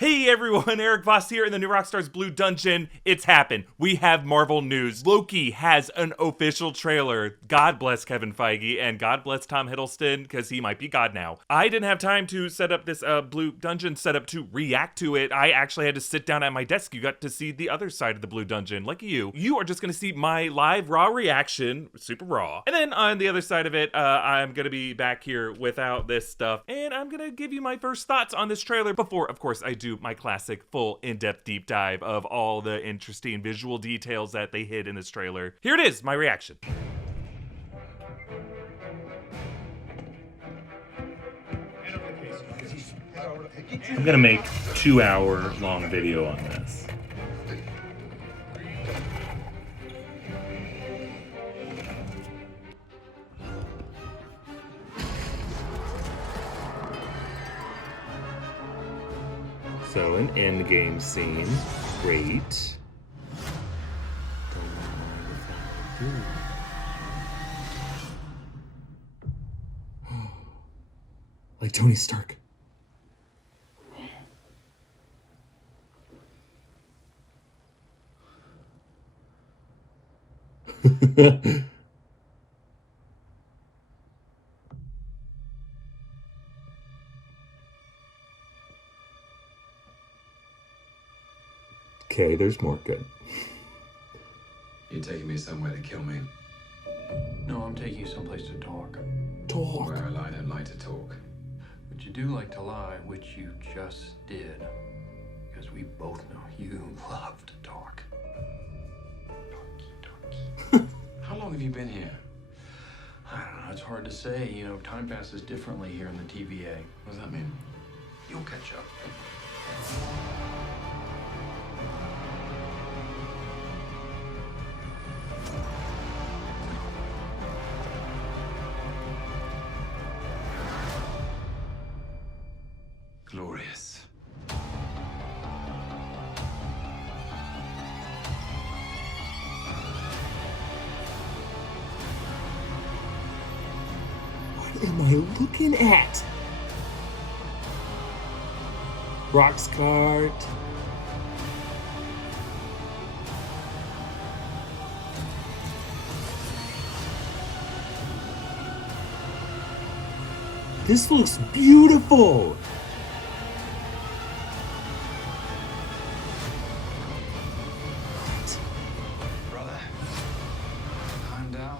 Hey everyone, Erik Voss here in the new Rockstars Blue Dungeon. It's happened. We have Marvel news. Loki has an official trailer. God bless Kevin Feige and God bless Tom Hiddleston because he might be God now. I didn't have time to set up this Blue Dungeon setup to react to it. I actually had to sit down at my desk. You got to see the other side of the Blue Dungeon. Lucky you. You are just going to see my live raw reaction, super raw. And then on the other side of it, I'm going to be back here without this stuff. And I'm going to give you my first thoughts on this trailer before, of course, I do my classic full in-depth deep dive of all the interesting visual details that they hid in this trailer. Here it is, my reaction. I'm gonna make 2-hour long video on this. So an Endgame scene, great. Like Tony Stark. Okay, there's more good. You're taking me somewhere to kill me. No, I'm taking you someplace to talk. Where I don't like to talk. But you do like to lie, which you just did. Because we both know you love to talk. Talky. How long have you been here? I don't know, it's hard to say. You know, time passes differently here in the TVA. What does that mean? You'll catch up. Glorious. What am I looking at? Rockstars. This looks beautiful. Brother, calm down.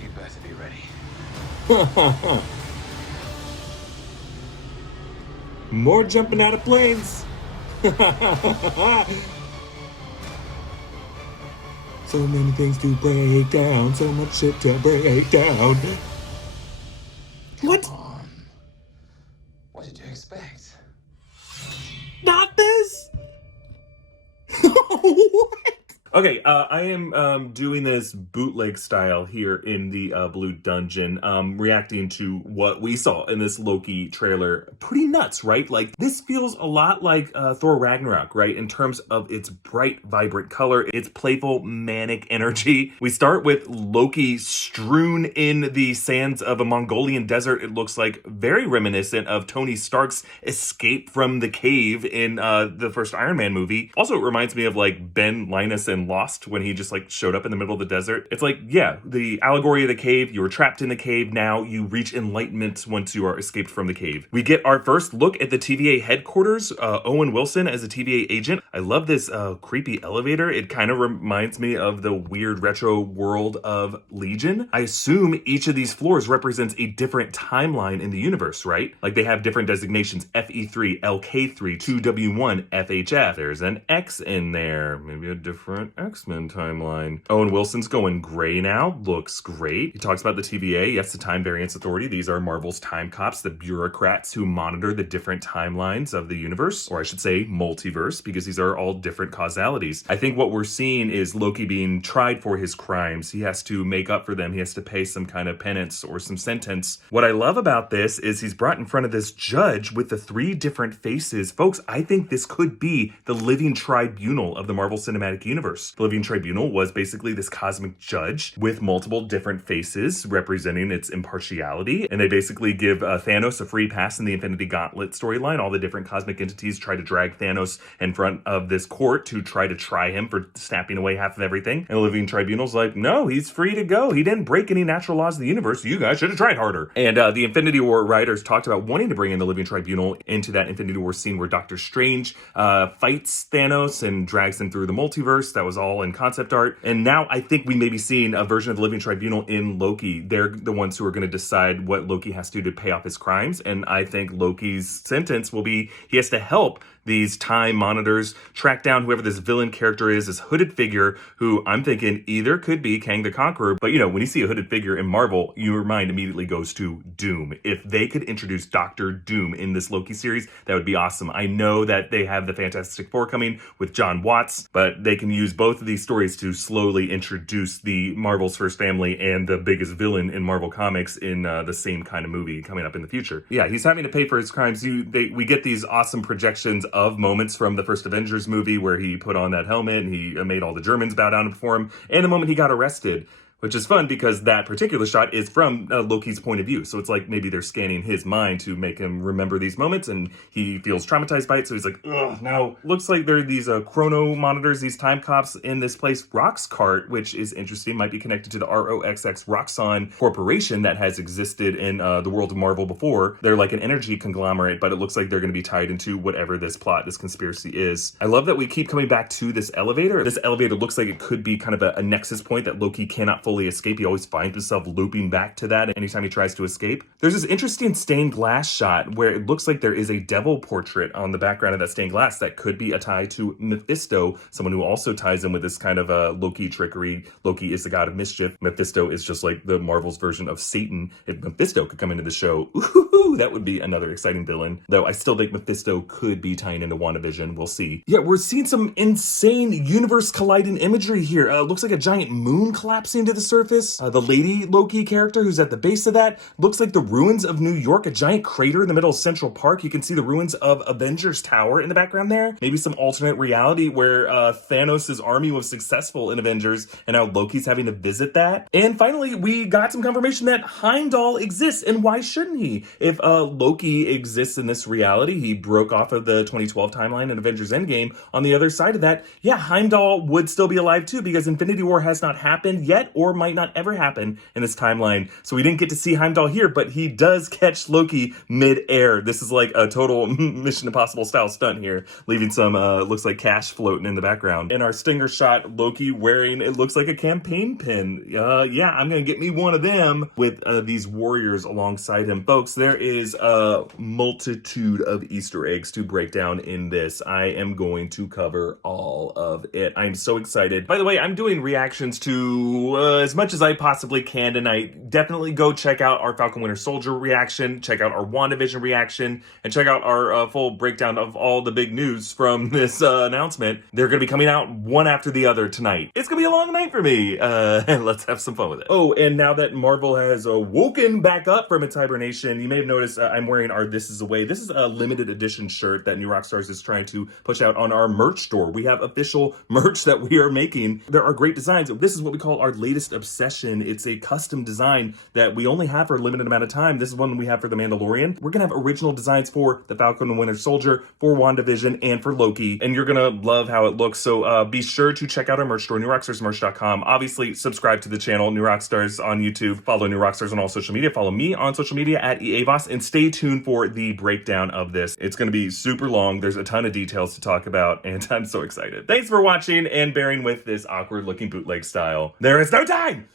You better be ready. More jumping out of planes. So many things to break down, so much shit to break down. What? Come on. What did you expect? Not this? What? Okay, I am doing this bootleg style here in the Blue Dungeon, reacting to what we saw in this Loki trailer. Pretty nuts, right? Like, this feels a lot like Thor Ragnarok, right? In terms of its bright, vibrant color, its playful, manic energy. We start with Loki strewn in the sands of a Mongolian desert. It looks like very reminiscent of Tony Stark's escape from the cave in the first Iron Man movie. Also, it reminds me of like Ben, Linus, and Lost when he just like showed up in the middle of the desert. It's like, yeah, the allegory of the cave. You were trapped in the cave. Now you reach enlightenment once you are escaped from the cave. We get our first look at the TVA headquarters. Owen Wilson as a TVA agent. I love this creepy elevator. It kind of reminds me of the weird retro world of Legion. I assume each of these floors represents a different timeline in the universe, right? Like they have different designations. FE3, LK3, 2W1, FHF. There's an X in there. Maybe a different X-Men timeline. Owen Wilson's going gray now. Looks great. He talks about the TVA. Yes, the Time Variance Authority. These are Marvel's time cops, the bureaucrats who monitor the different timelines of the universe, or I should say multiverse, because these are all different causalities. I think what we're seeing is Loki being tried for his crimes. He has to make up for them. He has to pay some kind of penance or some sentence. What I love about this is he's brought in front of this judge with the 3 different faces. Folks, I think this could be the Living Tribunal of the Marvel Cinematic Universe. Multiverse. The Living Tribunal was basically this cosmic judge with multiple different faces representing its impartiality, and they basically give Thanos a free pass in the Infinity Gauntlet storyline. All the different cosmic entities try to drag Thanos in front of this court to try to try him for snapping away half of everything, and the Living Tribunal's like, no, he's free to go. He didn't break any natural laws of the universe. You guys should have tried harder. And the Infinity War writers talked about wanting to bring in the Living Tribunal into that Infinity War scene where Doctor Strange fights Thanos and drags him through the multiverse. That was all in concept art. And now I think we may be seeing a version of the Living Tribunal in Loki. They're the ones who are going to decide what Loki has to do to pay off his crimes. And I think Loki's sentence will be he has to help these time monitors track down whoever this villain character is, this hooded figure who I'm thinking either could be Kang the Conqueror, but you know, when you see a hooded figure in Marvel, your mind immediately goes to Doom. If they could introduce Dr. Doom in this Loki series, that would be awesome. I know that they have the Fantastic Four coming with John Watts, but they can use both of these stories to slowly introduce the Marvel's first family and the biggest villain in Marvel Comics in the same kind of movie coming up in the future. Yeah, he's having to pay for his crimes. We get these awesome projections of moments from the first Avengers movie where he put on that helmet and he made all the Germans bow down before him, and the moment he got arrested, which is fun because that particular shot is from Loki's point of view. So it's like maybe they're scanning his mind to make him remember these moments, and he feels traumatized by it. So he's like, ugh, now looks like there are these chrono monitors, these time cops in this place, Roxcart, which is interesting, might be connected to the ROXX Roxxon Corporation that has existed in the world of Marvel before. They're like an energy conglomerate, but it looks like they're going to be tied into whatever this plot, this conspiracy is. I love that we keep coming back to this elevator. This elevator looks like it could be kind of a nexus point that Loki cannot fully escape. He always finds himself looping back to that anytime he tries to escape. There's this interesting stained glass shot where it looks like there is a devil portrait on the background of that stained glass that could be a tie to Mephisto, someone who also ties in with this kind of Loki trickery. Loki is the god of mischief. Mephisto is just like the Marvel's version of Satan. If Mephisto could come into the show, ooh, that would be another exciting villain. Though I still think Mephisto could be tying into WandaVision. We'll see. Yeah, we're seeing some insane universe colliding imagery here. Looks like a giant moon collapsing to the surface. The lady Loki character who's at the base of that looks like the ruins of New York, a giant crater in the middle of Central Park. You can see the ruins of Avengers Tower in the background there. Maybe some alternate reality where Thanos' army was successful in Avengers and now Loki's having to visit that. And finally, we got some confirmation that Heimdall exists, and why shouldn't he? If Loki exists in this reality, he broke off of the 2012 timeline in Avengers Endgame. On the other side of that, yeah, Heimdall would still be alive too because Infinity War has not happened yet or might not ever happen in this timeline. So we didn't get to see Heimdall here, but he does catch Loki mid-air. This is like a total Mission Impossible style stunt here, leaving some, looks like cash floating in the background. In our stinger shot, Loki wearing, it looks like a campaign pin. Yeah, I'm gonna get me one of them with these warriors alongside him. Folks, there is a multitude of Easter eggs to break down in this. I am going to cover all of it. I'm so excited. By the way, I'm doing reactions to as much as I possibly can tonight. Definitely go check out our Falcon Winter Soldier reaction, check out our WandaVision reaction, and check out our full breakdown of all the big news from this announcement. They're going to be coming out one after the other tonight. It's going to be a long night for me. Let's have some fun with it. Oh, and now that Marvel has woken back up from its hibernation, you may have noticed I'm wearing our This Is Away. This is a limited edition shirt that New Rockstars is trying to push out on our merch store. We have official merch that we are making. There are great designs. This is what we call our latest obsession. It's a custom design that we only have for a limited amount of time. This is one we have for The Mandalorian. We're going to have original designs for the Falcon and Winter Soldier, for WandaVision, and for Loki. And you're going to love how it looks. So be sure to check out our merch store, newrockstarsmerch.com. Obviously, subscribe to the channel, New Rockstars on YouTube. Follow New Rockstars on all social media. Follow me on social media at Erik Voss. And stay tuned for the breakdown of this. It's going to be super long. There's a ton of details to talk about, and I'm so excited. Thanks for watching and bearing with this awkward-looking bootleg style. There is no time!